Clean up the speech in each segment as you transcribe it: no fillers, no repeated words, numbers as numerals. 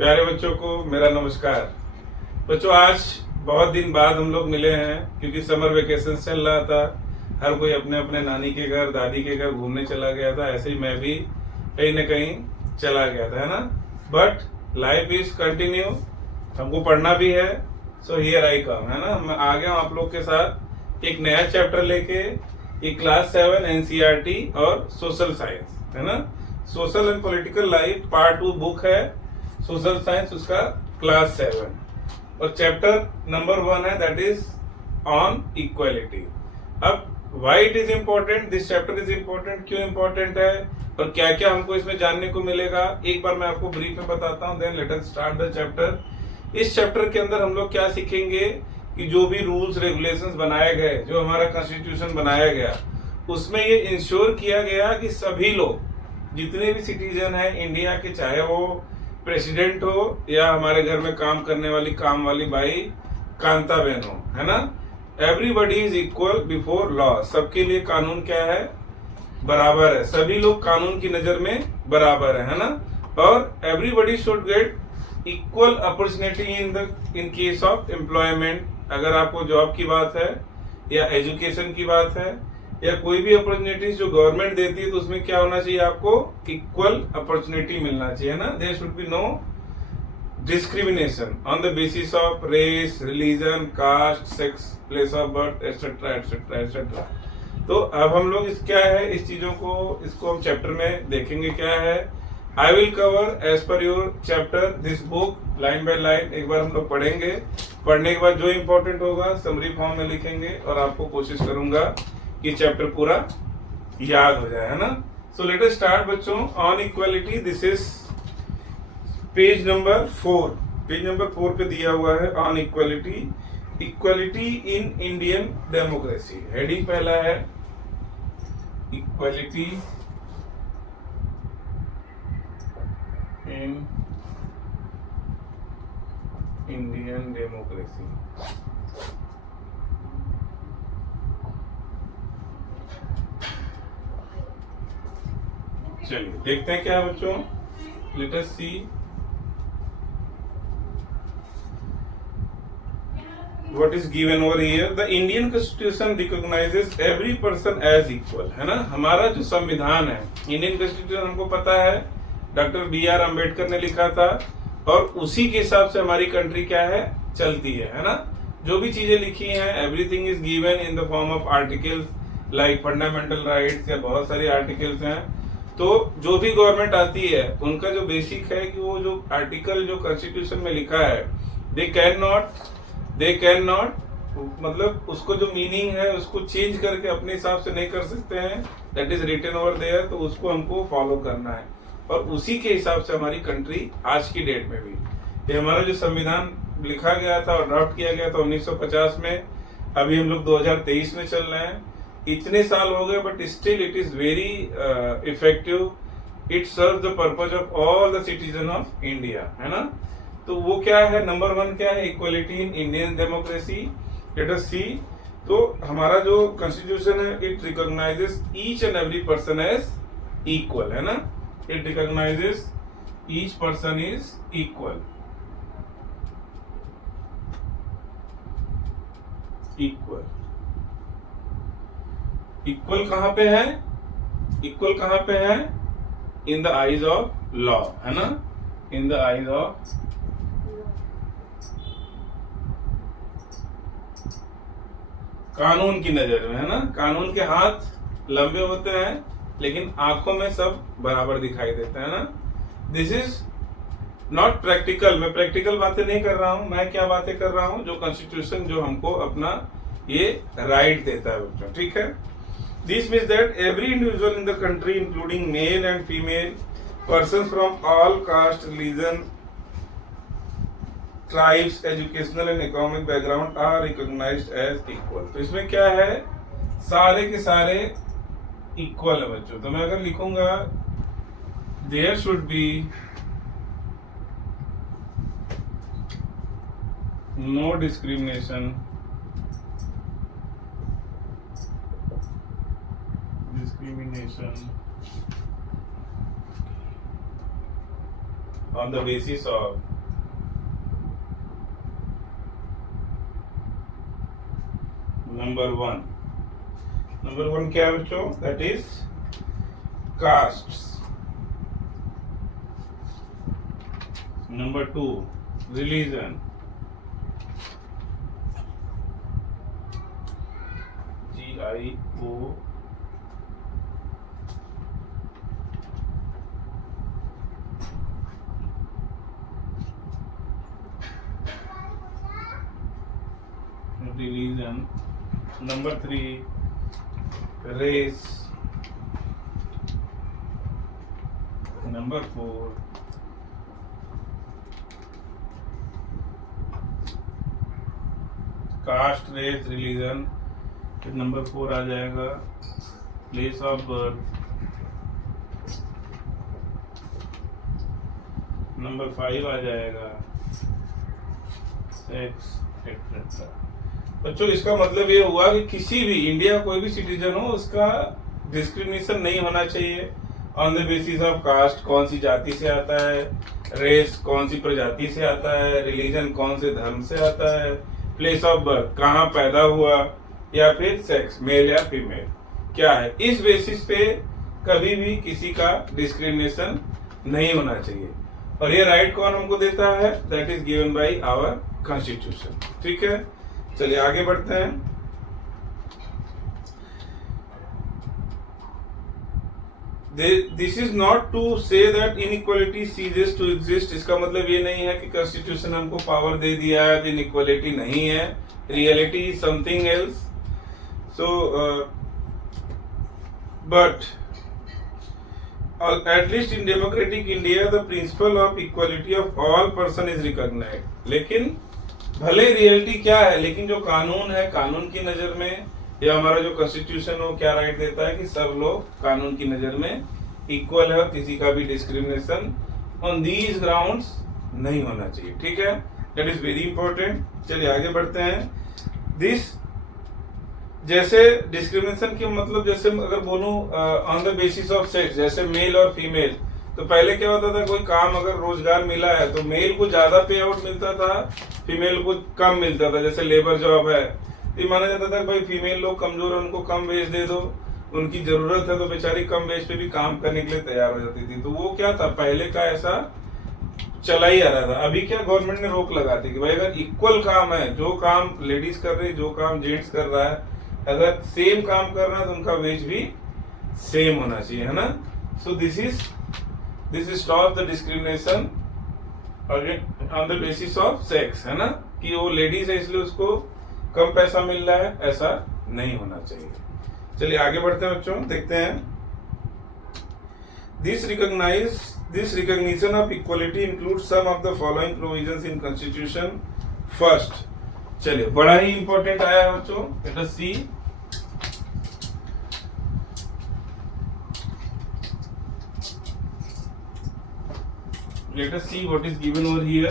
प्यारे बच्चों को मेरा नमस्कार। बच्चों, आज बहुत दिन बाद हम लोग मिले हैं क्योंकि समर वेकेशन चल रहा था। हर कोई अपने अपने नानी के घर, दादी के घर घूमने चला गया था। ऐसे ही मैं भी कहीं न कहीं चला गया था, है ना। बट लाइफ इज कंटिन्यू, हमको पढ़ना भी है। सो हियर आई कम, है ना। मैं आ गया हूँ आप लोग के साथ एक नया चैप्टर लेके, एक क्लास 7 एनसीईआरटी और सोशल साइंस, है ना। Social and political life part 2 book है, सोशल साइंस उसका क्लास 7 और चैप्टर नंबर 1 है, दैट इज ऑन इक्वालिटी। अब why it is important, this chapter is important, क्यों इम्पोर्टेंट है और क्या क्या हमको इसमें जानने को मिलेगा, एक बार मैं आपको ब्रीफ में बताता हूँ, then let us start the chapter. इस चैप्टर के अंदर हम लोग क्या सीखेंगे कि जो भी रूल्स रेगुलेशंस बनाए गए, जो हमारा कॉन्स्टिट्यूशन बनाया गया, उसमें ये इंश्योर किया गया कि सभी लोग, जितने भी सिटीजन हैं इंडिया के, चाहे वो प्रेसिडेंट हो या हमारे घर में काम करने वाली काम वाली बाई कांता बहन हो, है ना, everybody is equal before law. सबके लिए कानून क्या है, बराबर है। सभी लोग कानून की नजर में बराबर है ना। और everybody should get equal opportunity in case of employment. अगर आपको जॉब की बात है या एजुकेशन की बात है या कोई भी अपॉर्चुनिटीज जो गवर्नमेंट देती है, तो उसमें क्या होना चाहिए, आपको इक्वल अपॉर्चुनिटी मिलना चाहिए ना। There should be no discrimination on the basis of race, religion, caste, sex, place of birth, etcetera etcetera etcetera. तो अब हम लोग इस क्या है, इस चीजों को, इसको हम चैप्टर में देखेंगे क्या है। I will cover as per your chapter this book line by line. एक बार हम लोग पढ़ेंगे, पढ़ने के बाद जो इंपॉर्टेंट होगा समरी फॉर्म में लिखेंगे और आपको कोशिश करूंगा कि चैप्टर पूरा याद हो जाए, है ना। सो लेट अस स्टार्ट बच्चों। On equality, this is page number 4। Page number 4 पे दिया हुआ है on equality, equality in Indian democracy. Heading पहला है इक्वालिटी इन इंडियन डेमोक्रेसी। चलिए देखते हैं क्या है बच्चों। Let us see what is given over here. The Indian constitution recognizes every person as equal, है ना। हमारा जो संविधान है, इंडियन कॉन्स्टिट्यूशन, हमको पता है डॉक्टर BR अम्बेडकर ने लिखा था और उसी के हिसाब से हमारी कंट्री क्या है, चलती है ना। जो भी चीजें लिखी हैं, everything is given in the form of articles like fundamental rights, या बहुत सारी आर्टिकल्स हैं। तो जो भी गवर्नमेंट आती है, उनका जो बेसिक है कि वो जो आर्टिकल जो कॉन्स्टिट्यूशन में लिखा है, दे कैन नॉट मतलब उसको जो मीनिंग है उसको चेंज करके अपने हिसाब से नहीं कर सकते हैं। That is written over there, तो उसको हमको फॉलो करना है और उसी के हिसाब से हमारी कंट्री आज की डेट में भी, ये हमारा जो संविधान लिखा गया था और ड्राफ्ट किया गया था 1950 में, अभी हम लोग 2023 में चल रहे हैं। इतने साल हो गए but still it is very effective. It serve the purpose of all the citizen of India, है ना। तो वो क्या है, नंबर 1 क्या है, equality in Indian democracy. Let us see. तो हमारा जो कॉन्स्टिट्यूशन है, it recognises each and every person as equal, है ना। It recognises each person is equal. Equal कहां पे है, इक्वल कहां पे है, in the eyes of law, है ना, इन द आईज ऑफ कानून की नजर में, है ना। कानून के हाथ लंबे होते हैं लेकिन आंखों में सब बराबर दिखाई देता है ना। This is not practical. मैं प्रैक्टिकल बातें नहीं कर रहा हूं, मैं क्या बातें कर रहा हूं, जो कॉन्स्टिट्यूशन जो हमको अपना ये राइट देता है बच्चों, ठीक है। This means that every individual in the country, including male and female persons from all caste, religion, tribes, educational and economic background are recognized as equal। तो इसमें क्या है, सारे के सारे इक्वल है बच्चों। तो मैं अगर लिखूंगा there should be no discrimination on the basis of number one क्या है बच्चों? That is caste. Number two religion, GIO religion. Number three, race. Number four, caste, race, religion. फिर नंबर 4 आ जाएगा प्लेस ऑफ बर्थ। नंबर 5 आ जाएगा sex etcetera. बच्चों इसका मतलब ये हुआ कि किसी भी इंडिया कोई भी सिटीजन हो उसका डिस्क्रिमिनेशन नहीं होना चाहिए on the basis of caste, कौन सी जाति से आता है, रेस कौन सी प्रजाति से आता है, रिलीजन कौन से धर्म से आता है, प्लेस ऑफ बर्थ कहाँ पैदा हुआ, या फिर सेक्स मेल या फीमेल क्या है। इस बेसिस पे कभी भी किसी का डिस्क्रिमिनेशन नहीं होना चाहिए। और ये राइट कौन हमको देता है? That is given by our constitution. ठीक है, चलिए आगे बढ़ते हैं। This is not to say that inequality ceases to exist. इसका मतलब ये नहीं है कि कॉन्स्टिट्यूशन हमको पावर दे दिया है, इनइक्वालिटी नहीं है। Reality is something else. So but at least in democratic India the principle of equality of all person is recognized। लेकिन भले रियलिटी क्या है, लेकिन जो कानून है, कानून की नजर में या हमारा जो कॉन्स्टिट्यूशन हो क्या राइट देता है कि सब लोग कानून की नजर में इक्वल है और किसी का भी डिस्क्रिमिनेशन ऑन दीज ग्राउंड्स नहीं होना चाहिए। ठीक है, दैट इज वेरी इंपॉर्टेंट। चलिए आगे बढ़ते हैं। दिस जैसे डिस्क्रिमिनेशन की मतलब जैसे अगर बोलूं on the basis of sex, जैसे मेल और फीमेल, तो पहले क्या होता था, कोई काम अगर रोजगार मिला है तो मेल को ज्यादा पे आउट मिलता था, फीमेल को कम मिलता था। जैसे लेबर जॉब है तो माना जाता था भाई फीमेल लोग कमजोर है, उनको कम वेज दे दो, उनकी जरूरत है तो बेचारी कम वेज पे भी काम करने के लिए तैयार हो जाती थी। तो वो क्या था, पहले का ऐसा चला ही आ रहा था। अभी क्या गवर्नमेंट ने रोक लगा दी कि भाई अगर इक्वल काम है, जो काम लेडीज कर रही है, जो काम जेंट्स कर रहा है, अगर सेम काम कर रहा है तो उनका वेज भी सेम होना चाहिए, है ना। So this is stop the discrimination on the basis of sex, है ना, कि वो लेडीज है इसलिए उसको कम पैसा मिल रहा है, ऐसा नहीं होना चाहिए। चलिए आगे बढ़ते हैं बच्चों, देखते हैं। This recognition of equality include some of the following provisions in constitution. First, चलिए बड़ा ही इंपॉर्टेंट आया है बच्चों, let us see. Let us see what is given over here.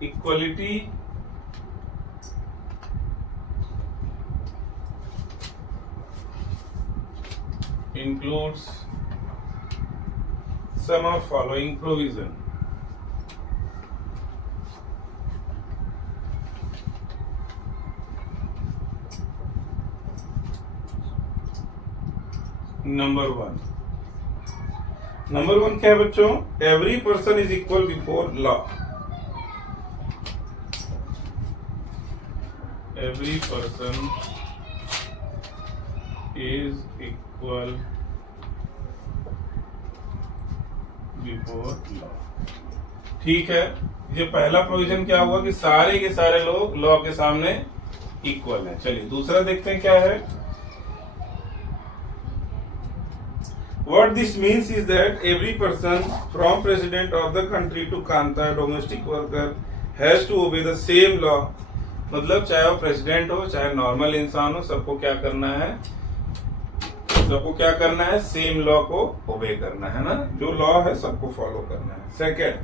Equality includes some of following provision. Number one क्या है बच्चों? Every person is equal before law. Every person is equal before law. ठीक है, ये पहला provision क्या हुआ कि सारे के सारे लोग लॉ के सामने इक्वल हैं। चलिए दूसरा देखते हैं क्या है। What this means is that every person from president of the country to kanta domestic worker has to obey the same law। मतलब चाहे वो प्रेसिडेंट हो चाहे नॉर्मल इंसान हो, सबको क्या करना है, सेम लॉ को ओबे करना है ना। जो लॉ है सबको फॉलो करना है। सेकंड,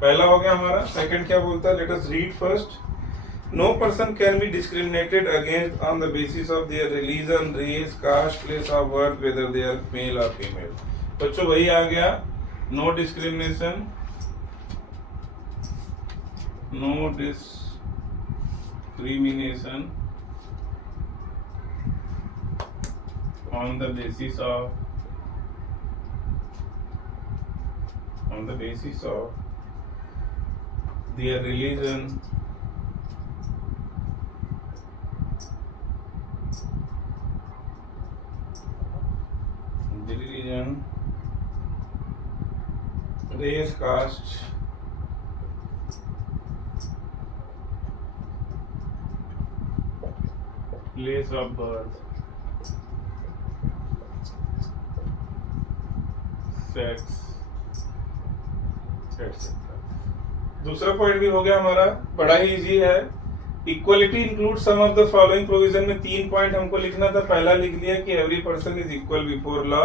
पहला हो गया हमारा। सेकंड क्या बोलता है, let us read first. No person can be discriminated against on the basis of their religion, race, caste, place of birth, whether they are male or female. बच्चों वही आ गया, no discrimination, no discrimination on the basis of their religion, race, caste, place of birth, sex, etc. दूसरा point भी हो गया हमारा, बड़ा ही इजी है। Equality include some of the following provision में 3 पॉइंट हमको लिखना था। पहला लिख लिया कि every person is equal before law.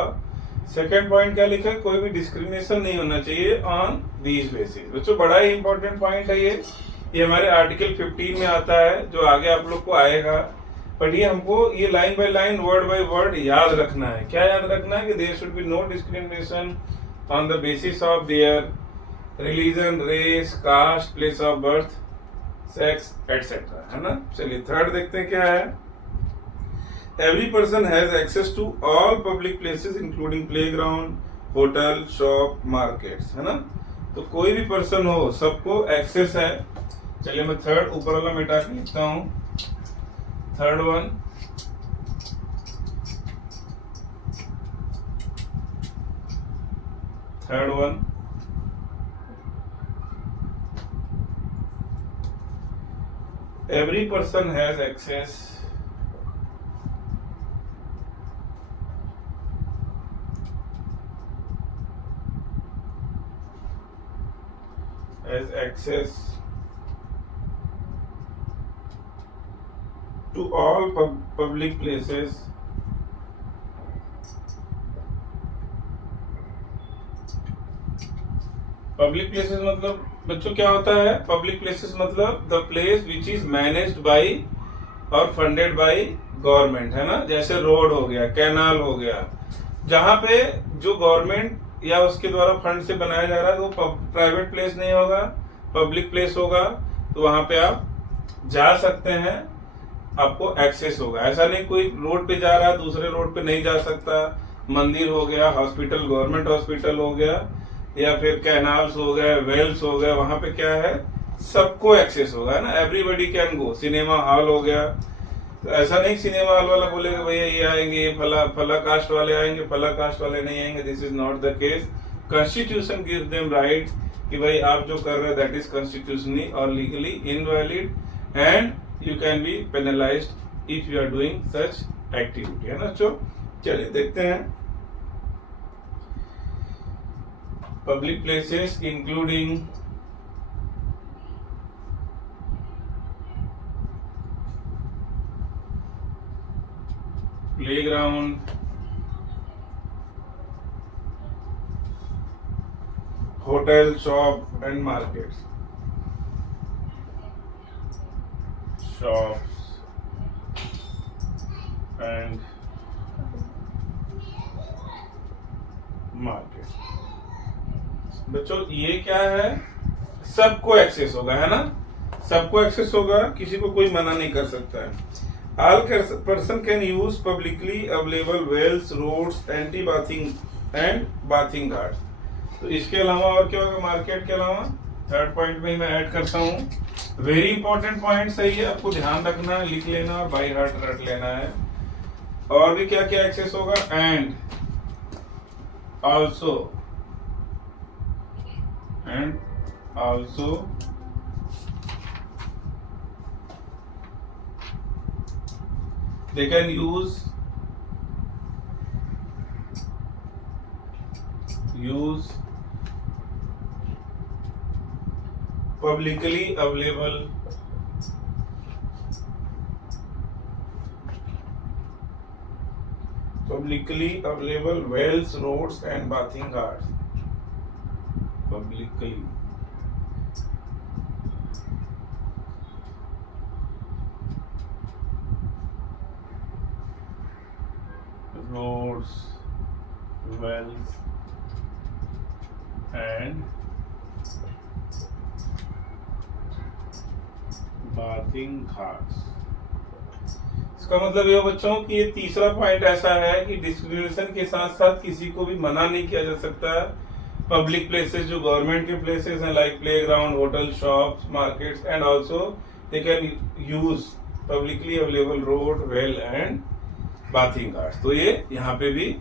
Second point क्या लिखा, कोई भी डिस्क्रिमिनेशन नहीं होना चाहिए ऑन दीज बेसिस। बच्चों बड़ा ही इंपॉर्टेंट पॉइंट है ये हमारे आर्टिकल 15 में आता है, जो आगे आप लोग को आएगा। बट ये हमको ये line by line, word by word याद रखना है। क्या याद रखना है कि there should be no discrimination on the basis of their religion, race, caste, place of birth, sex etcetera, है ना। चलिए थर्ड देखते हैं क्या है। Every person has access to all public places including playground, hotel, shop, markets, है ना। तो कोई भी पर्सन हो, सबको एक्सेस है। चलिए मैं थर्ड ऊपर वाला मिटा के लिखता हूं। Third one, every person has access to all public places public places मतलब बच्चों क्या होता है, पब्लिक प्लेसेस मतलब the place which is managed by और फंडेड बाय गवर्नमेंट, है ना। जैसे रोड हो गया, कैनाल हो गया, जहां पे जो गवर्नमेंट या उसके द्वारा फंड से बनाया जा रहा है, वो प्राइवेट प्लेस नहीं होगा, पब्लिक प्लेस होगा। तो वहां पे आप जा सकते हैं, आपको एक्सेस होगा। ऐसा नहीं कोई रोड पे जा रहा है दूसरे रोड पे नहीं जा सकता। मंदिर हो गया, हॉस्पिटल, गवर्नमेंट हॉस्पिटल हो गया, या फिर कैनाल्स हो गए, वेल्स हो गए, वहां पे क्या है, सबको एक्सेस होगा, है ना। Everybody can go. Cinema hall हो गया, तो ऐसा नहीं सिनेमा हॉल वाला बोलेगा भैया ये आएंगे, ये फला कास्ट वाले आएंगे, फला कास्ट वाले नहीं आएंगे। This is not the case. Constitution gives them right कि भाई आप जो कर रहे हैं दैट इज कॉन्स्टिट्यूशनली और legally invalid and you can be penalised if you are doing such activity, है ना। चलिए देखते हैं। Public places including playground, hotel, shop and markets. Shops and markets. बच्चों ये क्या है, सबको एक्सेस होगा, है ना। सबको एक्सेस होगा, किसी को कोई मना नहीं कर सकता है। All person can use publicly available wells, roads, anti bathing and bathing ghats. तो इसके अलावा और क्या होगा, मार्केट के अलावा। थर्ड पॉइंट में मैं ऐड करता हूँ, वेरी इंपॉर्टेंट पॉइंट सही है, आपको ध्यान रखना है, लिख लेना और बाई हार्ट रट लेना है। और भी क्या क्या एक्सेस होगा, and also they can use publicly available wells, roads and bathing ghats publicly roads, wells and bathing Ghats. इसका मतलब ये बच्चों कि ये तीसरा पॉइंट ऐसा है कि डिस्क्रिमिनेशन के साथ साथ किसी को भी मना नहीं किया जा सकता। पब्लिक प्लेसेस जो गवर्नमेंट के प्लेसेस हैं like playground, hotel, shops, markets and also they can use publicly available road, well and bathing ghats. तो ये यहाँ पे भी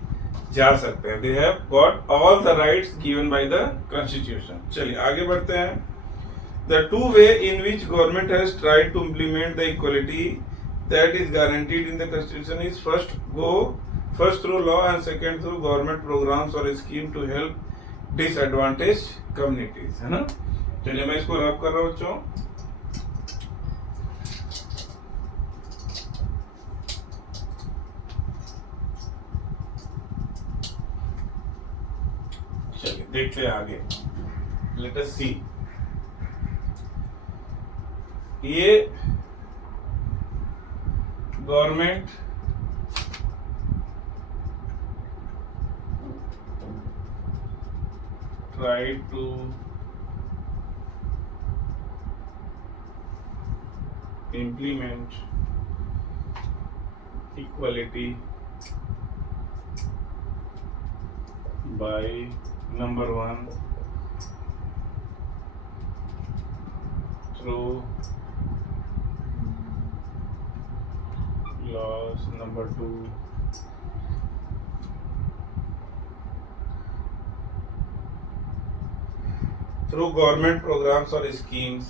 जा सकते हैं। They have got all the rights given by the constitution. चलिए आगे बढ़ते हैं। The two way in which government has tried to implement the equality that is guaranteed in the constitution is first through law and second through government programs or scheme to help disadvantaged communities, है ना। चलिए मैं इसको रब कर रहा हूँ बच्चों। चलिए देखते हैं आगे। लेट अस सी। ये government tried to implement equality by number one through laws, number two through government programs or schemes,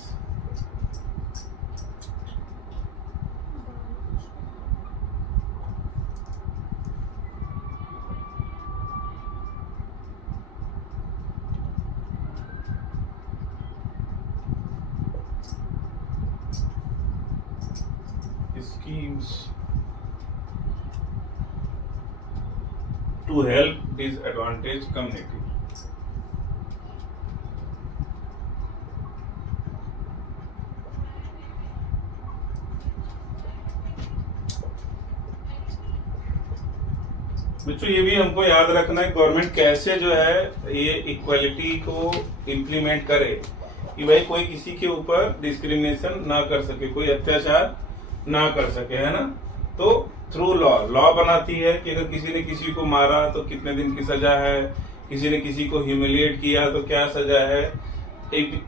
to help disadvantaged community। बच्चों ये भी हमको याद रखना है गवर्नमेंट कैसे जो है ये इक्वालिटी को इम्प्लीमेंट करे कि भाई कोई किसी के ऊपर डिस्क्रिमिनेशन ना कर सके, कोई अत्याचार ना कर सके, है ना। तो थ्रू लॉ बनाती है कि अगर किसी ने किसी को मारा तो कितने दिन की सजा है, किसी ने किसी को ह्यूमिलिएट किया तो क्या सजा है।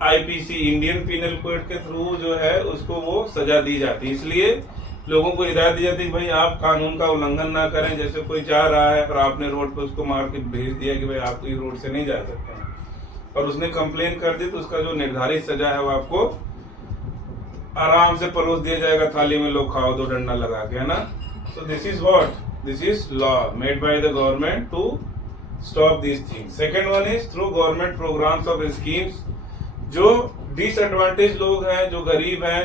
आईपीसी इंडियन पिनल कोड के थ्रू जो है उसको वो सजा दी जाती है। इसलिए लोगों को हिदायत दी जाती है भाई आप कानून का उल्लंघन ना करें। जैसे कोई जा रहा है और आपने रोड पे उसको मार के भेज दिया कि भाई आप इस रोड से नहीं जा सकते हैं और उसने कंप्लेन कर दी तो उसका जो निर्धारित सजा है वो आपको आराम से परोस दिया जाएगा थाली में, लो खाओ दो डंडा लगा के, है ना। So this is what? This is law made by the government to stop these things. Second one is through government programs of schemes। जो डिसएडवांटेज लोग हैं, जो गरीब हैं,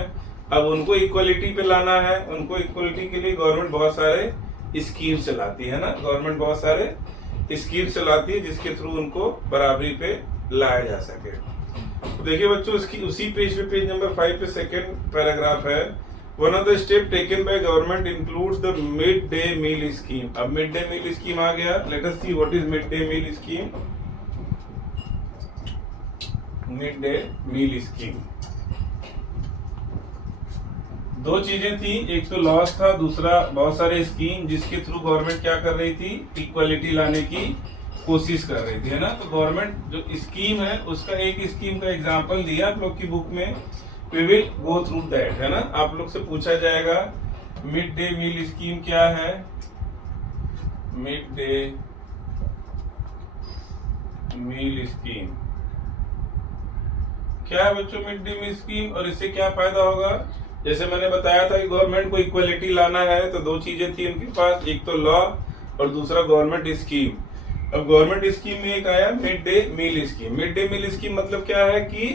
अब उनको इक्वलिटी पे लाना है। उनको इक्वलिटी के लिए गवर्नमेंट बहुत सारे स्कीम चलाती है ना। गवर्नमेंट बहुत सारे स्कीम चलाती है जिसके थ्रू उनको बराबरी पे लाया जा सके। तो देखिए बच्चों इसकी उसी पेज पे, पेज नंबर 5 पे सेकेंड पैराग्राफ है। One of the step taken by government includes the mid day meal scheme. अब मिड डे मील स्कीम आ गया। Let us see what is mid day meal scheme. Mid day meal scheme दो चीजें थी, एक तो loss था, दूसरा बहुत सारे स्कीम जिसके थ्रू गवर्नमेंट क्या कर रही थी, इक्वालिटी लाने की कोशिश कर रही थी, है ना। तो गवर्नमेंट जो स्कीम है उसका एक स्कीम का एग्जांपल दिया आप लोग की बुक में। We will go through that, है ना। आप लोग से पूछा जाएगा मिड डे मील स्कीम क्या है। मिड डे मील स्कीम क्या है बच्चों? मिड डे मील स्कीम, और इससे क्या फायदा होगा। जैसे मैंने बताया था कि गवर्नमेंट को इक्वलिटी लाना है तो दो चीजें थी उनके पास, एक तो लॉ और दूसरा गवर्नमेंट स्कीम। अब गवर्नमेंट स्कीम में एक आया mid day meal scheme. Mid day meal scheme मतलब क्या है कि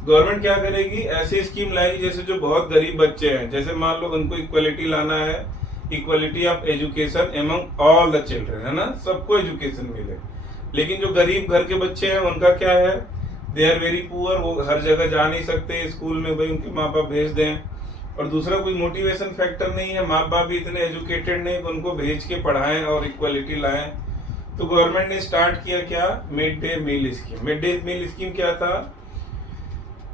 गवर्नमेंट क्या करेगी, ऐसी स्कीम लाएगी जैसे जो बहुत गरीब बच्चे हैं, जैसे मान लो उनको इक्वलिटी लाना है, equality of education among all the children, है ना, सबको एजुकेशन मिले। लेकिन जो गरीब घर के बच्चे हैं उनका क्या है, दे आर वेरी पुअर, वो हर जगह जा नहीं सकते स्कूल में, भाई उनके माँ बाप भेज दें, और दूसरा कोई मोटिवेशन फैक्टर नहीं है, माँ बाप भी इतने एजुकेटेड नहीं कि उनको भेज के पढ़ाएं और इक्वलिटी लाएं। तो गवर्नमेंट ने स्टार्ट किया क्या, mid day meal scheme. Mid day meal scheme क्या था?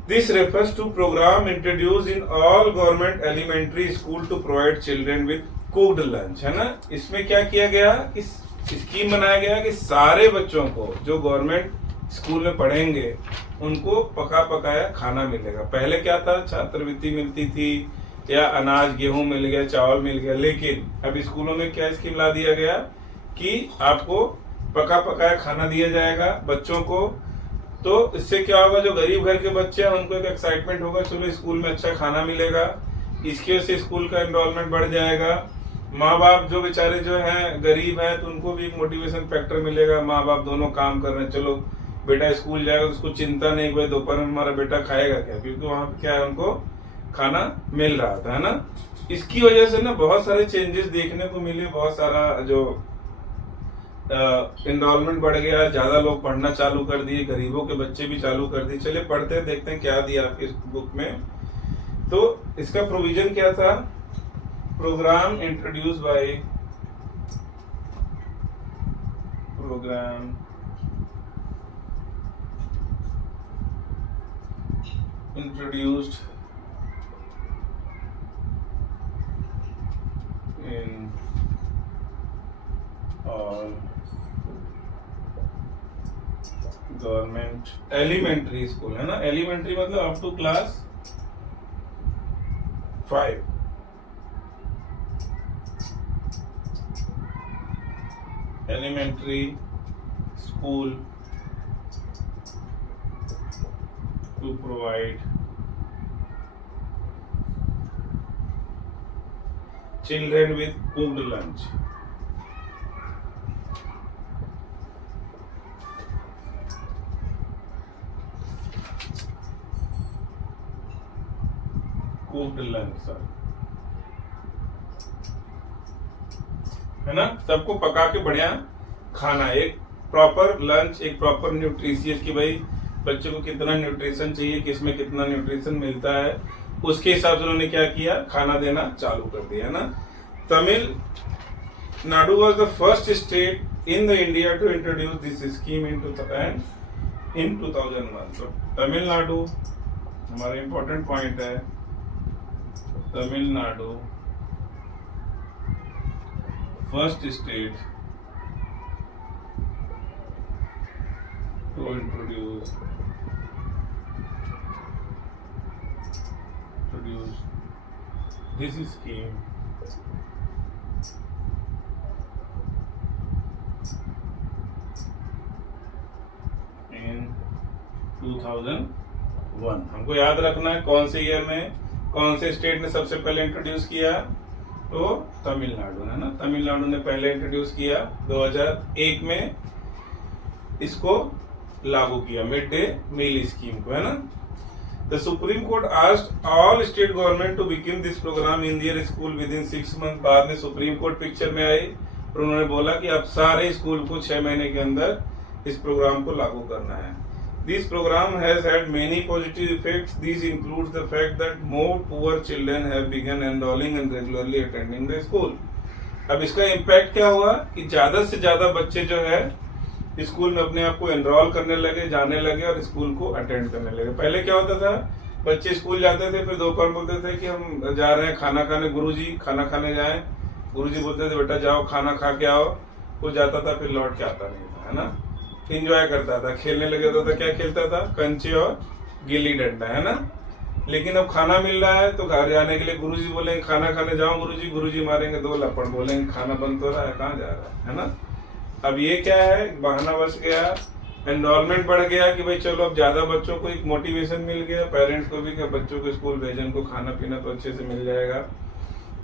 This refers to programme introduce in all government elementary school to provide children with cooked lunch, है ना। इसमें क्या किया गया, इस स्कीम बनाया गया कि सारे बच्चों को जो गवर्नमेंट स्कूल में पढ़ेंगे उनको पका पकाया खाना मिलेगा। पहले क्या था, छात्रवृत्ति मिलती थी या अनाज गेहूं मिल गया, चावल मिल गया, लेकिन अब स्कूलों में क्या स्कीम ला दिया गया कि आपको पका पकाया खाना दिया जाएगा बच्चों को। तो इससे क्या होगा, जो गरीब घर के बच्चे हैं उनको एक एक्साइटमेंट होगा, चलो स्कूल में अच्छा खाना मिलेगा, इसकी वजह से स्कूल का एनरोलमेंट बढ़ जाएगा। माँ बाप जो बेचारे जो हैं गरीब हैं तो उनको भी एक मोटिवेशन फैक्टर मिलेगा, माँ बाप दोनों काम कर रहे हैं, चलो बेटा स्कूल जाएगा तो उसको चिंता नहीं कि भाई दोपहर में हमारा बेटा खाएगा क्या, क्योंकि वहाँ पे क्या है उनको खाना मिल रहा था, है ना। इसकी वजह से ना बहुत सारे चेंजेस देखने को मिले, बहुत सारा जो एनरोलमेंट बढ़ गया, ज्यादा लोग पढ़ना चालू कर दिए, गरीबों के बच्चे भी चालू कर दिए। चलिए पढ़ते हैं, देखते हैं क्या दिया आपकी बुक में। तो इसका प्रोविजन क्या था, programme introduce by programme introduced in all government elementary school, है ना। एलिमेंट्री मतलब up to class 5। Elementary school to provide children with cooked lunch. Cooked lunch, sir, है ना। सबको पका के बढ़िया खाना, एक प्रॉपर लंच, एक प्रॉपर न्यूट्रिशियस की भाई बच्चों को कितना न्यूट्रिशन चाहिए, किसमें कितना न्यूट्रिशन मिलता है, उसके हिसाब से उन्होंने क्या किया, खाना देना चालू कर दिया, है ना। Tamil Nadu was the first state in the India to introduce this scheme in 2001। तो तमिलनाडु हमारा इंपॉर्टेंट पॉइंट है, Tamil Nadu first state to introduce this scheme in 2001। हमको याद रखना है कौन से ईयर में कौन से स्टेट ने सबसे पहले इंट्रोड्यूस किया, तो तमिलनाडु, है ना। तमिलनाडु ने पहले इंट्रोड्यूस किया 2001 में, इसको लागू किया मिड डे मील स्कीम को, है ना। The supreme court asked all state government to begin this programme in their school within 6 month. बाद में सुप्रीम कोर्ट पिक्चर में आई और उन्होंने बोला कि अब सारे स्कूल को 6 महीने के अंदर इस प्रोग्राम को लागू करना है। This programme has had many positive effects. This includes the fact that more poor children have begun enrolling and regularly attending the school. अब इसका इम्पैक्ट क्या हुआ कि ज्यादा से ज्यादा बच्चे जो है स्कूल में अपने आप को एनरोल करने लगे, जाने लगे और स्कूल को अटेंड करने लगे। पहले क्या होता था, बच्चे स्कूल जाते थे, फिर दोपहर बोलते थे कि हम जा रहे हैं खाना खाने, गुरुजी खाना खाने जाएं। गुरुजी बोलते थे बेटा जाओ खाना खा के आओ, वो जाता था फिर लौट के आता नहीं था, है ना। इंजॉय करता था, खेलने लगे होता था, क्या खेलता था, कंचे और गिल्ली डंडा, है ना। लेकिन अब खाना मिल रहा है तो घर जाने के लिए गुरुजी बोलेंगे खाना खाने जाओ गुरुजी, गुरुजी मारेंगे 2 लपड़, बोलेंगे खाना बंद हो रहा है, कहाँ जा रहा है ना। अब ये क्या है, बहाना बच गया, एनरोलमेंट बढ़ गया कि भाई चलो अब ज्यादा बच्चों को एक मोटिवेशन मिल गया, पेरेंट्स को भी कि बच्चों को स्कूल भेजन को खाना पीना तो अच्छे से मिल जाएगा।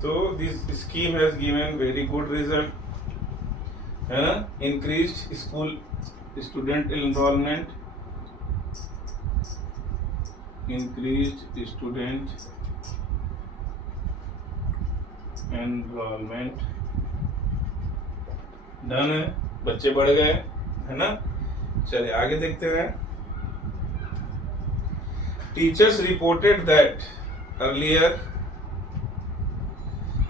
तो this scheme has given very good result, है ना। Increased school student enrolment, increased student enrolment, done है, बच्चे बढ़ गए, है ना। चलिए आगे देखते हैं। Teachers reported that earlier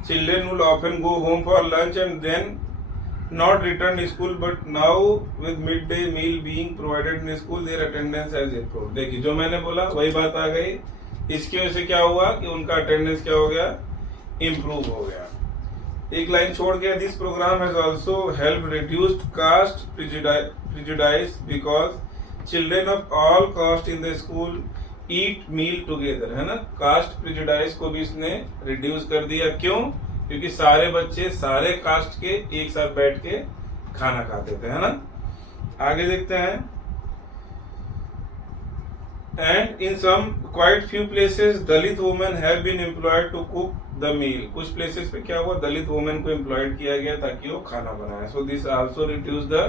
children will often go home for lunch and then not return to school, but now with midday meal being provided in school their attendance has improved. देखिए जो मैंने बोला वही बात आ गई, इसकी वजह से क्या हुआ कि उनका अटेंडेंस क्या हो गया, इम्प्रूव हो गया। एक लाइन छोड़ गया, this programme has also help reduced caste prejudice because children of all caste in the school eat meal together, है ना। कास्ट प्रिजुडाइस को भी इसने रिड्यूस कर दिया, क्यों? क्योंकि सारे बच्चे सारे कास्ट के एक साथ बैठ के खाना खाते थे, है ना। आगे देखते हैं, and in some quite few places Dalit women have been employed to cook the meal. कुछ प्लेसेस पे क्या हुआ, दलित वुमेन को एम्प्लॉयड किया गया ताकि वो खाना बनाए। So this also reduce the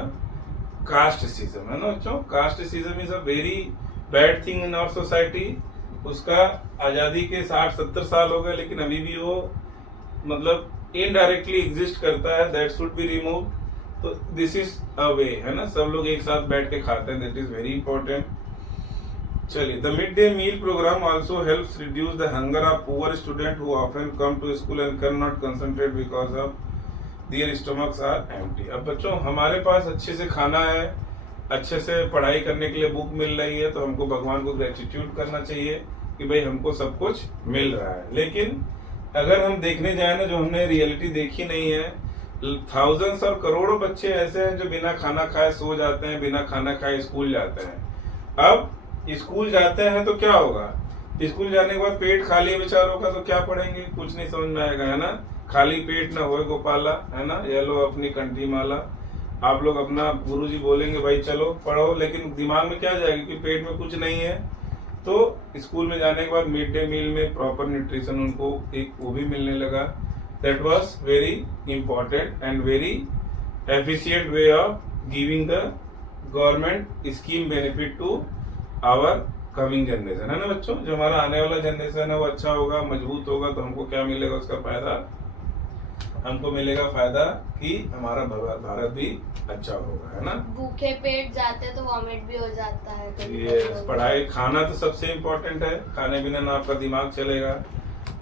casteism, है ना बच्चों। Casteism is a very bad thing in our society. उसका आजादी के 60-70 साल हो गए, लेकिन अभी भी वो मतलब इनडायरेक्टली एग्जिस्ट करता है। That should be remove. तो दिस इज अ वे, है ना, सब लोग एक साथ बैठ के खाते हैं, दैट इज वेरी इंपॉर्टेंट। चलिए, the mid day meal programme also helps reduce the hunger of poor student who often come to school and can not concentrate because of their stomachs are empty. अब बच्चों हमारे पास अच्छे से खाना है, अच्छे से पढ़ाई करने के लिए बुक मिल रही है, तो हमको भगवान को ग्रेटिट्यूड करना चाहिए कि भाई हमको सब कुछ मिल रहा है। लेकिन अगर हम देखने जाए ना, जो हमने रियलिटी देखी नहीं है, थाउजेंड्स और करोड़ों बच्चे ऐसे हैं जो बिना खाना खाए सो जाते हैं, बिना खाना खाए स्कूल जाते हैं। अब स्कूल जाते हैं तो क्या होगा, स्कूल जाने के बाद पेट खाली है बेचारों का, तो क्या पढ़ेंगे, कुछ नहीं समझ में आएगा, है ना। खाली पेट ना होए गोपाला, है ना, ये लो अपनी कंठी माला। आप लोग अपना गुरुजी बोलेंगे भाई चलो पढ़ो, लेकिन दिमाग में क्या जाएगा कि पेट में कुछ नहीं है। तो स्कूल में जाने के बाद मिड डे मील में प्रॉपर न्यूट्रिशन उनको एक वो भी मिलने लगा। That was very important and very efficient way of giving the government scheme benefit to our coming generation, है ना बच्चों। जो हमारा आने वाला जनरेशन है वो अच्छा होगा, मजबूत होगा, तो हमको क्या मिलेगा उसका फायदा, हमको मिलेगा फायदा कि हमारा भारत भी अच्छा होगा, है ना। भूखे पेट जाते तो वॉमिट भी हो जाता है। ये पढ़ाई खाना तो सबसे इम्पोर्टेंट है, खाने बिना ना आपका दिमाग चलेगा,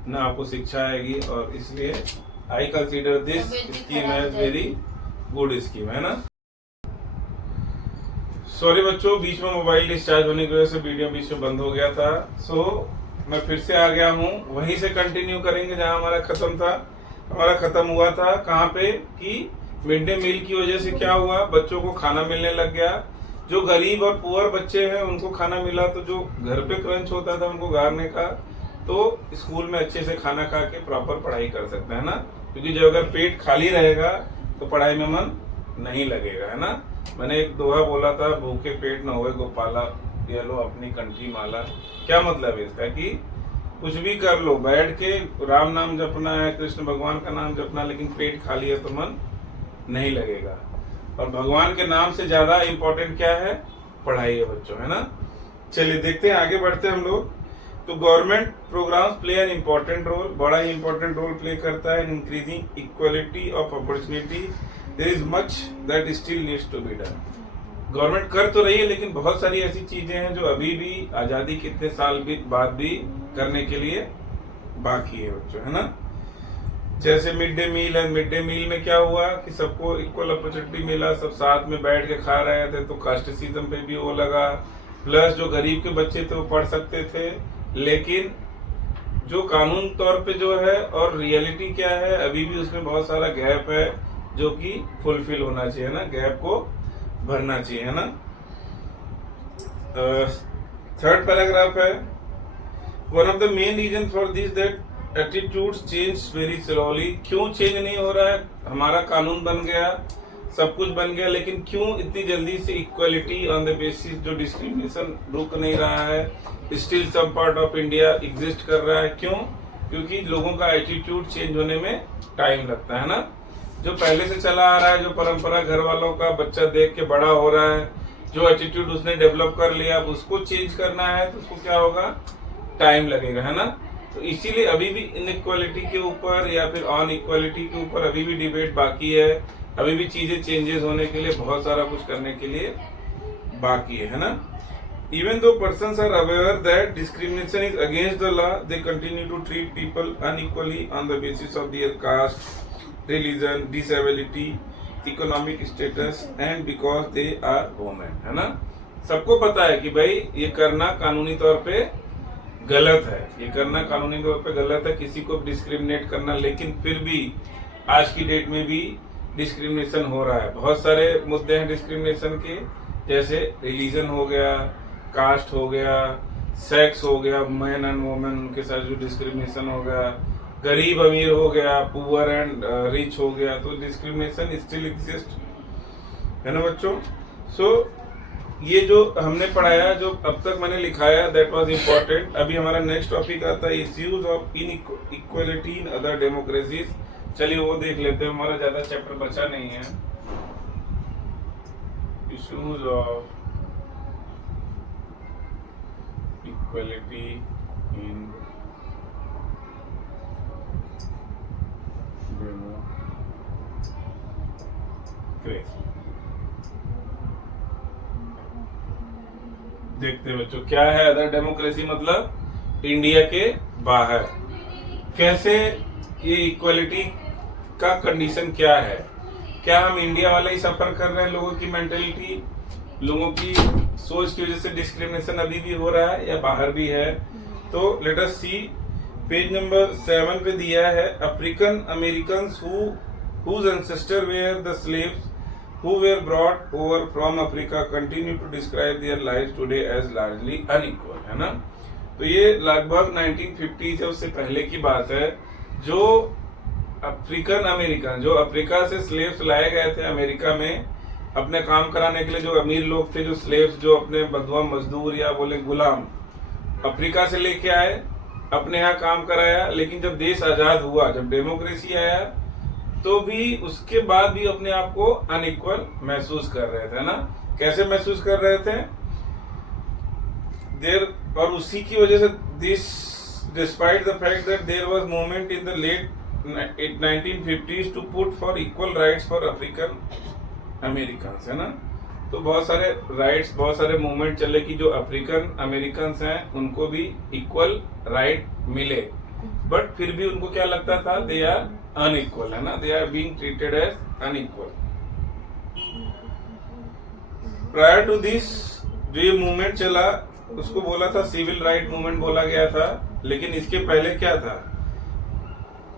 ना आपको शिक्षा आएगी, और इसलिए I consider this scheme as very good scheme, है ना। सॉरी बच्चों, बीच में मोबाइल डिस्चार्ज होने की वजह से वीडियो बीच में बंद हो गया था। सो मैं फिर से आ गया हूँ, वहीं से कंटिन्यू करेंगे जहाँ हमारा खत्म था। हमारा खत्म हुआ था कहाँ पे कि मिड डे मील की वजह से क्या हुआ, बच्चों को खाना मिलने लग गया। जो गरीब और पुअर बच्चे हैं उनको खाना मिला, तो जो घर पे क्रंच होता था उनको गारने का, तो स्कूल में अच्छे से खाना खा के प्रॉपर पढ़ाई कर सकते हैं ना। क्योंकि जब अगर पेट खाली रहेगा तो पढ़ाई में मन नहीं लगेगा, है ना। मैंने एक दोहा बोला था, भूखे पेट न होए गोपाला, ये लो अपनी कंठी माला। क्या मतलब है इसका कि कुछ भी कर लो, बैठ के राम नाम जपना है, कृष्ण भगवान का नाम जपना, लेकिन पेट खाली है तो मन नहीं लगेगा। और भगवान के नाम से ज्यादा इम्पोर्टेंट क्या है, पढ़ाई है बच्चों, है ना। चलिए देखते हैं, आगे बढ़ते हैं हम लोग। तो government programmes play an important role, बड़ा ही इम्पोर्टेंट रोल प्ले करता है in increasing equality of opportunity. There is much that still needs to be done. Government कर तो रही है, लेकिन बहुत सारी ऐसी चीजें हैं जो अभी भी आजादी कितने साल बाद भी करने के लिए बाकी है बच्चों, है ना। जैसे मिड डे मील है, मिड डे मील में क्या हुआ कि सबको इक्वल अपॉर्चुनिटी मिला, सब साथ में बैठ के खा रहे थे, तो कास्टिज्म पे भी वो लगा। प्लस जो गरीब के बच्चे थे वो पढ़ सकते थे, लेकिन जो कानून तौर पे जो है और रियलिटी क्या है, अभी भी उसमें बहुत सारा गैप है जो कि फुलफिल होना चाहिए ना, गैप को भरना चाहिए, है ना। थर्ड पैराग्राफ है, one of the main reason for this that attitudes change very slowly. क्यों चेंज नहीं हो रहा है, हमारा कानून बन गया, सब कुछ बन गया, लेकिन क्यों इतनी जल्दी से इक्वलिटी ऑन द बेसिस जो डिस्क्रिमिनेशन रुक नहीं रहा है, still some part of India exist कर रहा है। क्यों? क्योंकि लोगों का एटीट्यूड चेंज होने में टाइम लगता है ना। जो पहले से चला आ रहा है, जो परंपरा घर वालों का बच्चा देख के बड़ा हो रहा है, जो एटीट्यूड उसने डेवलप कर लिया, अब उसको चेंज करना है तो उसको क्या होगा, टाइम लगेगा, है ना। तो इसीलिए अभी भी इनइक्वालिटी के ऊपर या फिर ऑन इक्वालिटी के ऊपर अभी भी डिबेट बाकी है, अभी भी चीजें चेंजेस होने के लिए बहुत सारा कुछ करने के लिए बाकी है ना। Even though persons are aware that discrimination is against the law, they continue to treat people unequally on the basis of their caste, religion, disability, economic status and because they are women, है ना। सबको पता है कि भाई ये करना कानूनी तौर पे गलत है, ये करना कानूनी तौर पे गलत है, किसी को डिस्क्रिमिनेट करना, लेकिन फिर भी आज की डेट में भी डिस्क्रिमिनेशन हो रहा है। बहुत सारे मुद्दे हैं डिस्क्रिमिनेशन के, जैसे रिलीजन हो गया, कास्ट हो गया, सेक्स हो गया, मैन एंड वुमेन के साथ जो डिस्क्रिमिनेशन हो गया, गरीब अमीर हो गया, पुअर एंड रिच हो गया, तो डिस्क्रिमिनेशन स्टिल एग्जिस्ट, है ना बच्चों। सो ये जो हमने पढ़ाया, जो अब तक मैंने लिखाया, दैट वाज इम्पोर्टेंट। अभी हमारा नेक्स्ट टॉपिक आता है issues of inequality in other democracies. चलिए वो देख लेते हैं, हमारा ज्यादा चैप्टर बचा नहीं है। इश्यूज ऑफ इक्वालिटी इन देखते हैं बच्चों क्या है अदर डेमोक्रेसी, मतलब इंडिया के बाहर कैसे ये इक्वालिटी का कंडीशन क्या है। क्या हम इंडिया वाले ही सफर कर रहे हैं, लोगों की मेंटेलिटी, लोगों की सोच की वजह से डिस्क्रिमिनेशन अभी भी हो रहा है, या बाहर भी है। तो लेट अस सी, पेज नंबर 7 पे दिया है, African Americans whose ancestors were the slaves who were brought over from Africa continue to describe their lives today as largely unequal, है ना। तो ये लगभग 1950 से उससे पहले की बात है। जो अफ्रीकन अमेरिकन, जो अफ्रीका से स्लेव्स लाए गए थे अमेरिका में अपने काम कराने के लिए, जो अमीर लोग थे, जो स्लेव्स, जो अपने बदवा मजदूर या बोले गुलाम अफ्रीका से लेके आए, अपने यहाँ काम कराया, लेकिन जब देश आजाद हुआ, जब डेमोक्रेसी आया, तो भी उसके बाद भी अपने आप को अनइक्वल महसूस कर रहे थे ना। कैसे महसूस कर रहे थे देर, और उसी की वजह से this despite the fact that there was movement in the late 1950s to put for equal rights for African American, है ना। तो बहुत सारे राइट्स, बहुत सारे मूवमेंट चले कि जो अफ्रीकन अमेरिकन हैं उनको भी इक्वल राइट मिले, बट फिर भी उनको क्या लगता था, दे आर अनइक्वल, है ना, they are being treated as unequal. Prior to this जो ये मूवमेंट चला उसको बोला था सिविल राइट मूवमेंट बोला गया था, लेकिन इसके पहले क्या था,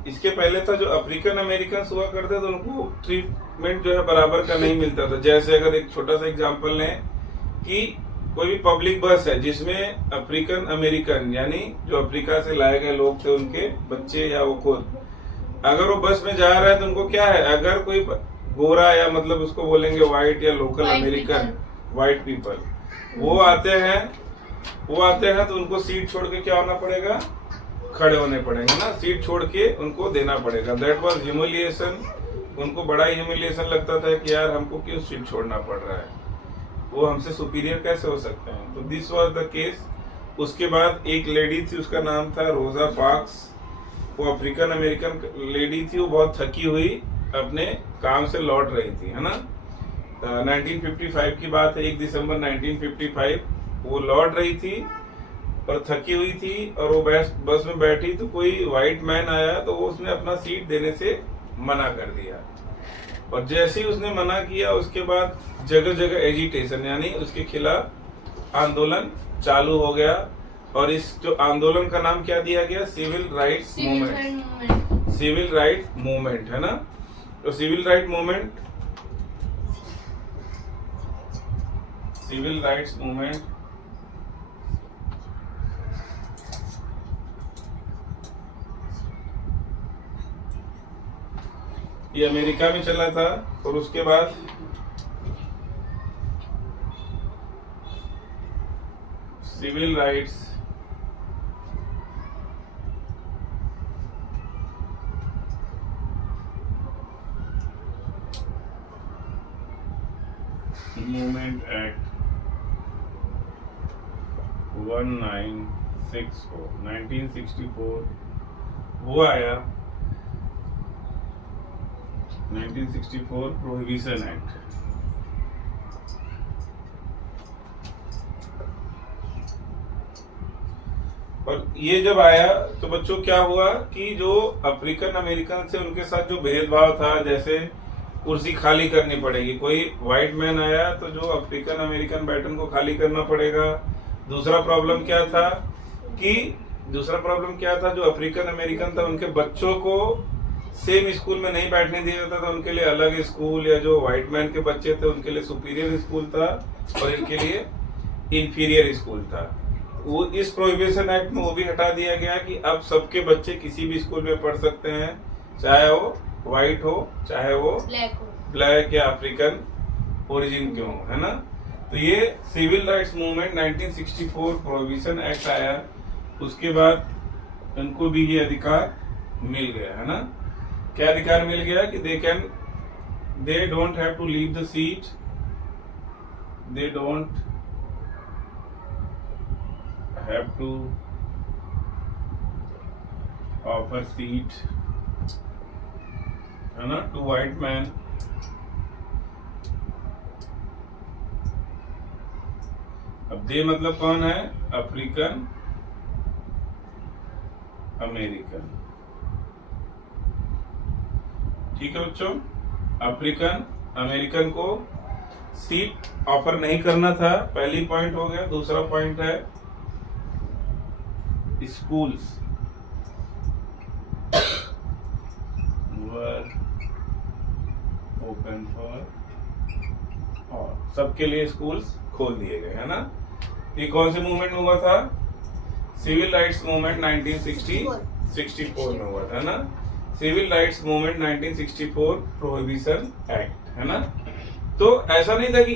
इसके पहले था जो अफ्रीकन अमेरिकन हुआ करते थे उनको ट्रीटमेंट जो है बराबर का नहीं मिलता था। जैसे अगर एक छोटा सा एग्जांपल लें कि कोई भी पब्लिक बस है जिसमें अफ्रीकन अमेरिकन यानी जो अफ्रीका से लाए गए लोग थे, उनके बच्चे या वो खुद, अगर वो बस में जा रहा है तो उनको क्या है, अगर कोई गोरा या मतलब उसको बोलेंगे व्हाइट या लोकल अमेरिकन, व्हाइट पीपल, वो आते हैं तो उनको सीट छोड़ के क्या होना पड़ेगा, खड़े होने पड़ेंगे ना, सीट छोड़ के उनको देना पड़ेगा। That was humiliation. उनको बड़ा ह्यूमिलिएशन लगता था कि यार हमको क्यों सीट छोड़ना पड़ रहा है, वो हमसे सुपीरियर कैसे हो सकते हैं। तो दिस वाज द केस। उसके बाद एक लेडी थी, उसका नाम था रोजा पार्क्स, वो अफ्रीकन अमेरिकन लेडी थी, वो बहुत थकी हुई अपने काम से लौट रही थी, है ना। 1955 की बात है, 1 दिसंबर 1955 वो लौट रही थी और थकी हुई थी, और वो बस में बैठी तो कोई व्हाइट मैन आया, तो वो उसने अपना सीट देने से मना कर दिया, और जैसे ही उसने मना किया उसके बाद जगह जगह एजिटेशन यानी उसके खिलाफ आंदोलन चालू हो गया। और इस जो आंदोलन का नाम क्या दिया गया, civil right movement. Civil right movement, है ना। तो civil right movement, civil rights movement ये अमेरिका में चला था। और उसके बाद सिविल राइट्स मूवमेंट एक्ट 1964 वो आया। 1964 प्रोहिबिशन एक्ट, और ये जब आया तो बच्चों क्या हुआ कि जो अफ्रीकन अमेरिकन से उनके साथ जो भेदभाव था, जैसे कुर्सी खाली करनी पड़ेगी, कोई व्हाइट मैन आया तो जो अफ्रीकन अमेरिकन बैठन को खाली करना पड़ेगा। दूसरा प्रॉब्लम क्या था जो अफ्रीकन अमेरिकन था उनके बच्चों को सेम स्कूल में नहीं बैठने दिया जाता था, उनके लिए अलग स्कूल, या जो व्हाइट मैन के बच्चे थे उनके लिए सुपीरियर स्कूल था और इनके लिए इंफीरियर स्कूल था। वो इस प्रोहिबिशन एक्ट में वो भी हटा दिया गया कि अब सबके बच्चे किसी भी स्कूल में पढ़ सकते हैं, चाहे वो व्हाइट हो चाहे वो ब्लैक या अफ्रीकन ओरिजिन क्यों, है ना। तो ये civil rights movement 1964 prohibition act आया, उसके बाद उनको भी ये अधिकार मिल गया, है ना। क्या अधिकार मिल गया कि they don't have to leave the seat, they don't have to offer seat, है ना, टू व्हाइट मैन। अब दे मतलब कौन है, अफ्रीकन अमेरिकन, ठीक है बच्चों। अफ्रीकन अमेरिकन को सीट ऑफर नहीं करना था, पहली पॉइंट हो गया। दूसरा पॉइंट है schools were open for all, सबके लिए स्कूल्स खोल दिए गए, है ना। ये कौन से मूवमेंट में हुआ था, सिविल राइट्स मूवमेंट 1964 में हुआ था, है ना। Civil rights movement 1964 prohibition act, है ना। तो ऐसा नहीं था कि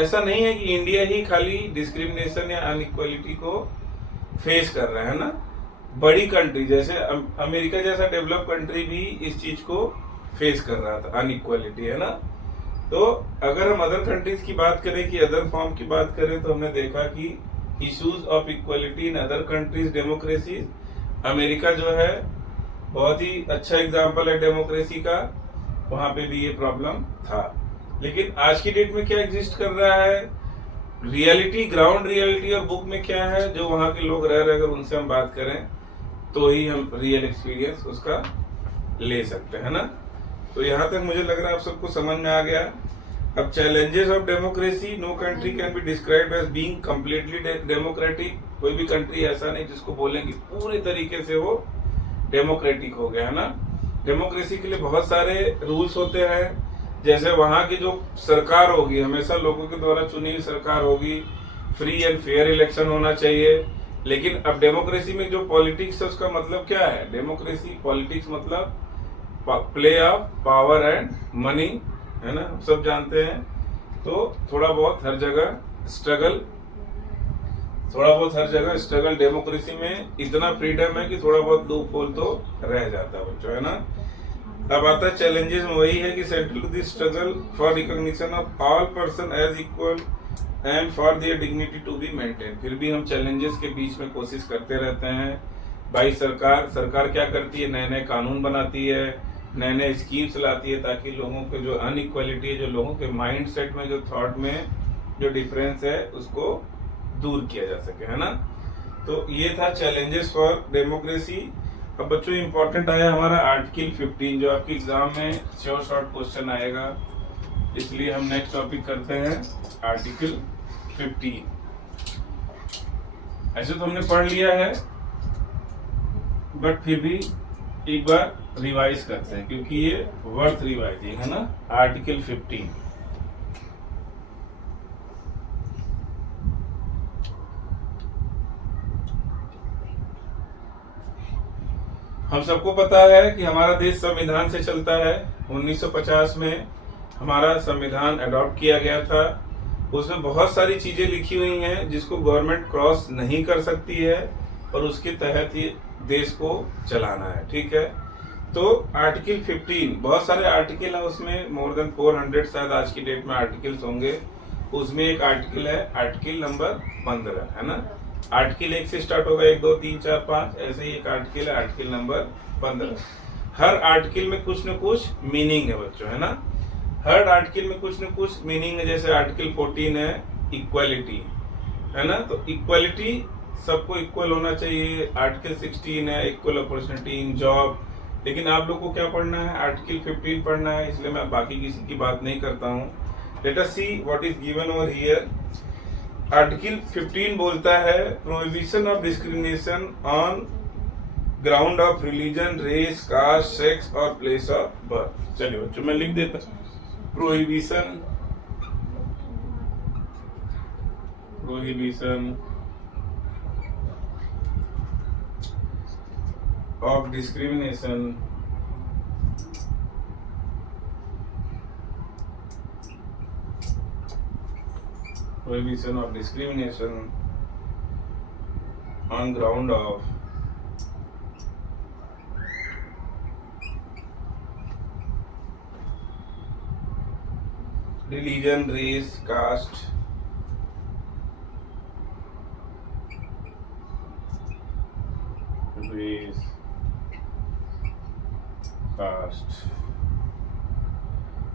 ऐसा नहीं है कि इंडिया ही खाली डिस्क्रिमिनेशन या अनइक्वालिटी को फेस कर रहा है ना। बड़ी कंट्री जैसे अमेरिका जैसा डेवलप कंट्री भी इस चीज को फेस कर रहा था, अनइक्वालिटी, है ना। तो अगर हम अदर कंट्रीज की बात करें कि अदर फॉर्म की बात करें तो हमने देखा कि issues of equality in other countries democracies, America जो है बहुत ही अच्छा एग्जाम्पल है डेमोक्रेसी का, वहां पे भी ये प्रॉब्लम था। लेकिन आज की डेट में क्या एग्जिस्ट कर रहा है, रियलिटी, ग्राउंड रियलिटी और बुक में क्या है, जो वहां के लोग रह रहे, अगर उनसे हम बात करें तो ही हम रियल एक्सपीरियंस उसका ले सकते हैं ना। तो यहाँ तक मुझे लग रहा है आप सबको समझ में आ गया। अब challenges of democracy, no country can be described as being completely democratic. कोई भी कंट्री ऐसा नहीं जिसको बोलेंगे पूरे तरीके से वो डेमोक्रेटिक हो गया, है ना। डेमोक्रेसी के लिए बहुत सारे रूल्स होते हैं, जैसे वहां की जो सरकार होगी हमेशा लोगों के द्वारा चुनी हुई सरकार होगी, फ्री एंड फेयर इलेक्शन होना चाहिए। लेकिन अब डेमोक्रेसी में जो पॉलिटिक्स है उसका मतलब क्या है, डेमोक्रेसी पॉलिटिक्स मतलब play of power and money, है ना, सब जानते हैं। तो थोड़ा बहुत हर जगह स्ट्रगल डेमोक्रेसी में इतना फ्रीडम है कि थोड़ा बहुत लूप होल तो रह जाता है बच्चों, है ना। अब आता है चैलेंजेस में, वही है कि central to this struggle for recognition of all person as equal and for their dignity to be maintain. फिर भी हम चैलेंजेस के बीच में कोशिश करते रहते हैं। भाई सरकार क्या करती है, नए नए कानून बनाती है, नए नए स्कीम्स लाती है, ताकि लोगों के जो अनइक्वालिटी है, जो लोगों के माइंड सेट में, जो थॉट में जो डिफरेंस है, उसको दूर किया जा सके, है ना। तो ये था चैलेंजेस फॉर डेमोक्रेसी। अब बच्चों इम्पोर्टेंट आया हमारा आर्टिकल 15, जो आपके एग्जाम में श्योर शॉर्ट क्वेश्चन आएगा, इसलिए हम नेक्स्ट टॉपिक करते हैं आर्टिकल 15। ऐसे तो हमने पढ़ लिया है, बट फिर भी एक बार रिवाइज करते हैं क्योंकि ये वर्थ रिवाइजिंग, है ना। आर्टिकल 15, हम सबको पता है कि हमारा देश संविधान से चलता है। 1950 में हमारा संविधान अडॉप्ट किया गया था। उसमें बहुत सारी चीजें लिखी हुई हैं जिसको गवर्नमेंट क्रॉस नहीं कर सकती है और उसके तहत ही देश को चलाना है, ठीक है। तो आर्टिकल 15, बहुत सारे आर्टिकल है उसमें, मोर देन 400 शायद आज की डेट में आर्टिकल्स होंगे। उसमें एक आर्टिकल है आर्टिकल नंबर 15, है ना। आर्टिकल 1 से स्टार्ट होगा, 1 2 3 4 5, ऐसे ही एक आर्टिकल है आर्टिकल नंबर 15। हर आर्टिकल में कुछ न कुछ मीनिंग है बच्चों, है ना। हर आर्टिकल में कुछ न कुछ मीनिंग है। जैसे आर्टिकल 14 है इक्वालिटी, है ना। तो इक्वालिटी सबको इक्वल होना चाहिए, आर्टिकल 16 है इक्वल अपॉर्चुनिटी इन जॉब, लेकिन आप लोग को क्या पढ़ना है, आर्टिकल 15 पढ़ना है, इसलिए मैं बाकी किसी की बात नहीं करता हूँ। Let us see what is given over here. Article 15 बोलता है prohibition of discrimination on ground of religion, race, caste, sex और प्लेस ऑफ बर्थ। चलिए बच्चों मैं लिख देता हूँ, prohibition of discrimination on ground of religion, race, caste,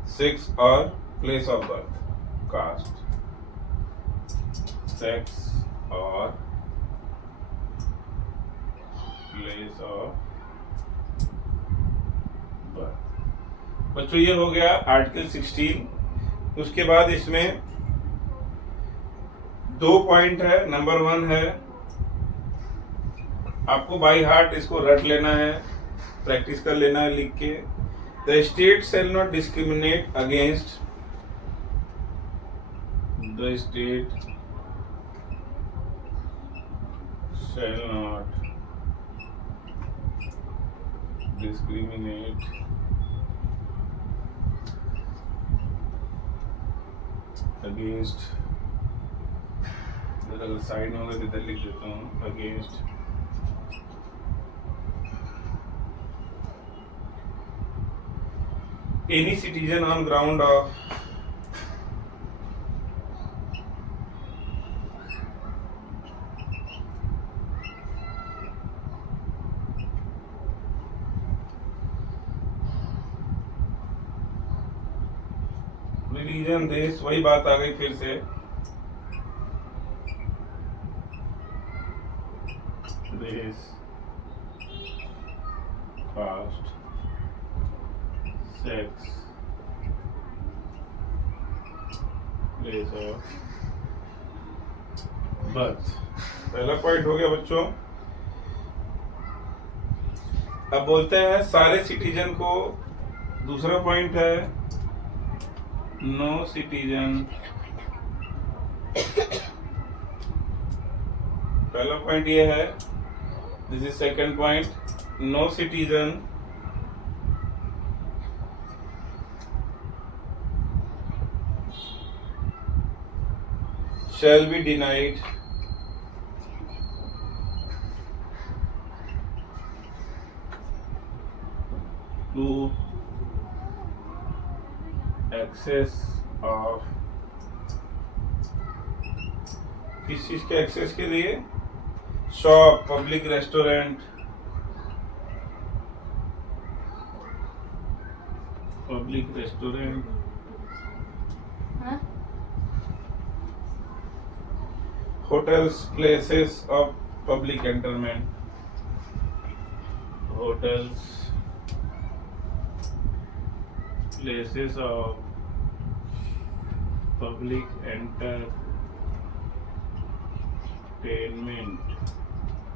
sex or place of birth, caste, sex or place of birth। बच्चों ये हो गया आर्टिकल 16। उसके बाद इसमें 2 पॉइंट है। नंबर 1 है, आपको बाई हार्ट इसको रट लेना है, प्रैक्टिस कर लेना है लिख के। The state shall not discriminate against the state shall not discriminate against, अगर साइड में होगा तो इधर लिख देता हूँ, against any citizen on ground of religion, race, वही बात आ गई फिर से, race, caste, sex, place of birth. पहला पॉइंट हो गया बच्चों। अब बोलते हैं सारे सिटीजन को। दूसरा पॉइंट है नो सिटीजन। पहला पॉइंट ये है, this is second point, no citizen shall be denied to access of, किस चीज के एक्सेस के लिए, shop, public restaurant, hotels, places of public entertainment, hotels, places of public entertainment,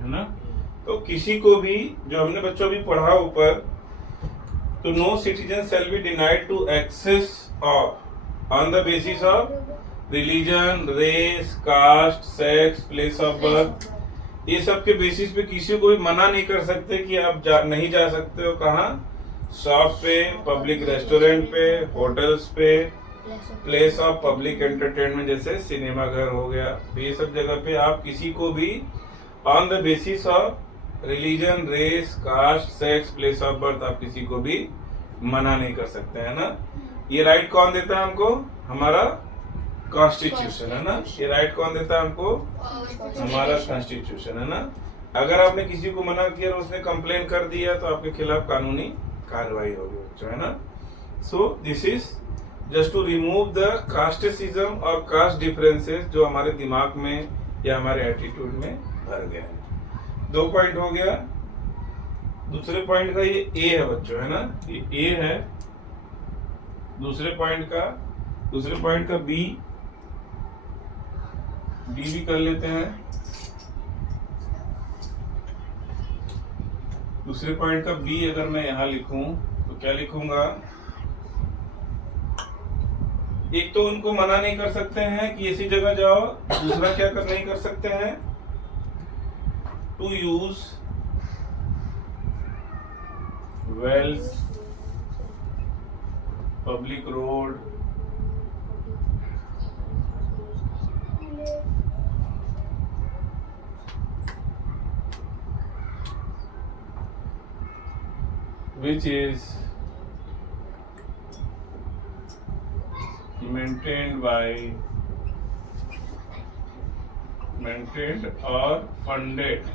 है ना। तो किसी को भी, जो हमने बच्चों भी पढ़ा ऊपर, तो no citizen shall be denied to access of on the basis of religion, race, caste, sex, place of birth, ये सब के बेसिस पे किसी को भी मना नहीं कर सकते कि आप नहीं जा सकते हो। कहाँ? शॉप पे, पब्लिक रेस्टोरेंट पे, होटल्स पे, प्लेस ऑफ पब्लिक एंटरटेनमेंट जैसे सिनेमा घर हो गया, ये सब जगह पे आप किसी को भी on the basis of religion, race, caste, sex, place of birth आप किसी को भी मना नहीं कर सकते, है ना। ये राइट कौन देता है हमको? हमारा कॉन्स्टिट्यूशन, है ना। ये राइट कौन देता है हमको? हमारा कॉन्स्टिट्यूशन, है ना। अगर आपने किसी को मना किया और उसने कंप्लेन कर दिया तो आपके खिलाफ कानूनी कार्रवाई होगी बच्चों, है ना। So this is just to remove the casteism और कास्ट डिफरेंसेस जो हमारे दिमाग में या हमारे एटीट्यूड में भर गए हैं। 2 पॉइंट हो गया। दूसरे पॉइंट का ये ए है बच्चों, है ना, ये ए है दूसरे पॉइंट का बी भी कर लेते हैं। दूसरे पॉइंट का बी अगर मैं यहां लिखूं तो क्या लिखूंगा, एक तो उनको मना नहीं कर सकते हैं कि इसी जगह जाओ, दूसरा क्या कर नहीं कर सकते हैं, to use wells, public road, which is maintained or funded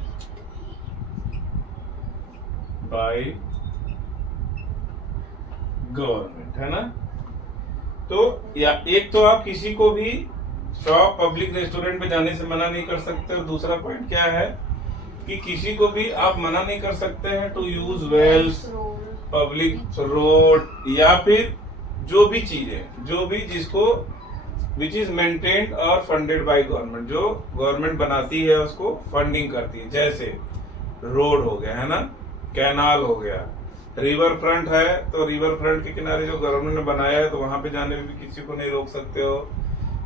by government, है ना। तो या एक तो आप किसी को भी शॉप, पब्लिक रेस्टोरेंट में जाने से मना नहीं कर सकते, और दूसरा पॉइंट क्या है कि किसी को भी आप मना नहीं कर सकते हैं to use wells, public road, या फिर जो भी चीजें, जो भी जिसको विच इज मेंटेन्ड और फंडेड बाय गवर्नमेंट, जो गवर्नमेंट बनाती है उसको फंडिंग करती है, जैसे रोड हो गया, है ना, कैनाल हो गया, रिवर फ्रंट है तो रिवर फ्रंट के किनारे जो गवर्नमेंट ने बनाया है तो वहां पे जाने में भी किसी को नहीं रोक सकते हो।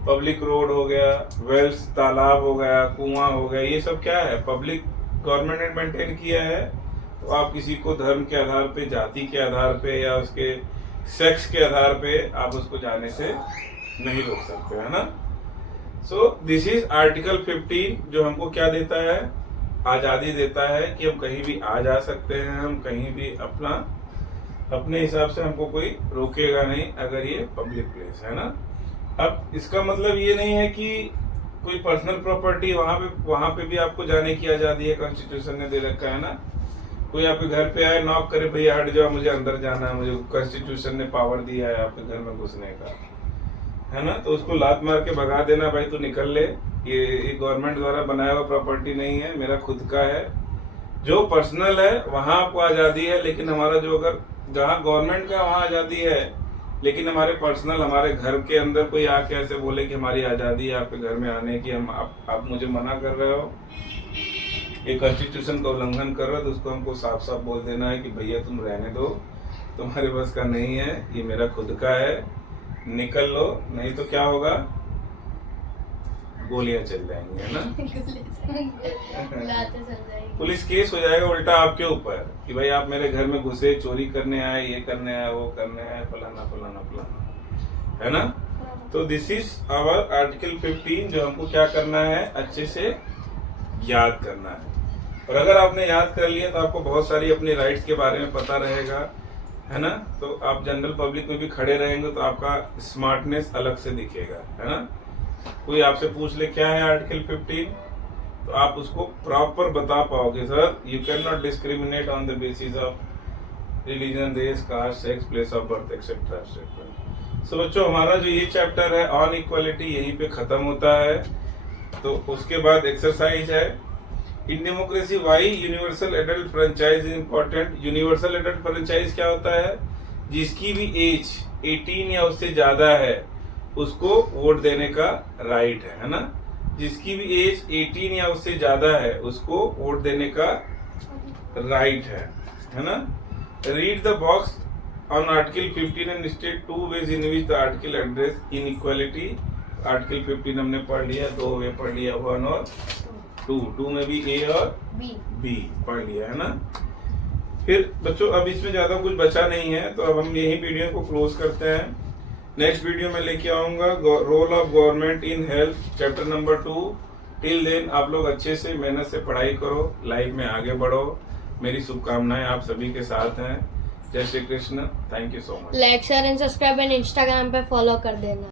पब्लिक रोड हो गया, वेल्स तालाब हो गया, कुआं हो गया, ये सब क्या है, पब्लिक गवर्नमेंट ने मेंटेन किया है। तो आप किसी को धर्म के आधार पे, जाति के आधार पे, या उसके सेक्स के आधार पे आप उसको जाने से नहीं रोक सकते, है ना। सो दिस इज आर्टिकल 15 जो हमको क्या देता है, आजादी देता है कि हम कहीं भी आ जा सकते हैं, हम कहीं भी अपने हिसाब से, हमको कोई रोकेगा नहीं अगर ये पब्लिक प्लेस है ना। अब इसका मतलब ये नहीं है कि कोई पर्सनल प्रॉपर्टी वहां पे भी आपको जाने की आजादी है, कॉन्स्टिट्यूशन ने दे रखा है ना। कोई आपके घर पे आए, नॉक करे, भैया हट जाओ, मुझे अंदर जाना है, मुझे कॉन्स्टिट्यूशन ने पावर दिया है आपके घर में घुसने का, है ना, तो उसको लात मार के भगा देना, भाई तू निकल ले, ये गवर्नमेंट द्वारा बनाया हुआ प्रॉपर्टी नहीं है, मेरा खुद का है। जो पर्सनल है वहां आपको आजादी है, लेकिन हमारा जो अगर जहाँ गवर्नमेंट का वहां आजादी है, लेकिन हमारे पर्सनल, हमारे घर के अंदर कोई आके ऐसे बोले कि हमारी आजादी है आपके घर में आने की, हम आप मुझे मना कर रहे हो, ये कॉन्स्टिट्यूशन का उल्लंघन कर रहे हो, तो उसको हमको साफ साफ बोल देना है कि भैया तुम रहने दो, तुम्हारे बस का नहीं है, ये मेरा खुद का है, निकल लो, नहीं तो क्या होगा, गोलियां चल जाएंगी, है ना। पुलिस केस हो जाएगा उल्टा आपके ऊपर कि भाई आप मेरे घर में घुसे, चोरी करने आए, ये करने आए, वो करने आए, फलाना फलाना फलाना, है ना। तो दिस इज आवर आर्टिकल 15 जो हमको क्या करना है, अच्छे से याद करना है। और अगर आपने याद कर लिया तो आपको बहुत सारी अपनी राइट्स के बारे में पता रहेगा, है ना। तो आप जनरल पब्लिक में भी खड़े रहेंगे तो आपका स्मार्टनेस अलग से दिखेगा, है ना। कोई आपसे पूछ ले क्या है आर्टिकल 15, तो आप उसको प्रॉपर बता पाओगे, sir you can not discriminate on the basis of religion, race, caste, sex, place of birth etcetera etcetera. So बच्चों हमारा जो ये चैप्टर है ऑन इक्वालिटी यहीं पे खत्म होता है। तो उसके बाद एक्सरसाइज है, in democracy why universal adult franchise is important. Universal adult franchise क्या होता है, जिसकी भी एज 18 या उससे ज्यादा है उसको वोट देने का राइट है ना। जिसकी भी एज 18 या उससे ज्यादा है उसको वोट देने का राइट है ना। Read the box on article 15 and state 2 ways in which the article address inequality। Article 15 हमने पढ़ लिया, 2 वे पढ़ लिया, 1 और 2 में भी ए और बी पढ़ लिया, है ना। फिर बच्चों अब इसमें ज्यादा कुछ बचा नहीं है, तो अब हम यही वीडियो को क्लोज करते हैं। नेक्स्ट वीडियो में लेके आऊंगा role of government in health, chapter number 2। Till then आप लोग अच्छे से मेहनत से पढ़ाई करो, लाइफ में आगे बढ़ो। मेरी शुभकामनाएं आप सभी के साथ हैं। जय Shri Krishna. Thank you so much. Like share and subscribe and Instagram पे फॉलो कर देना।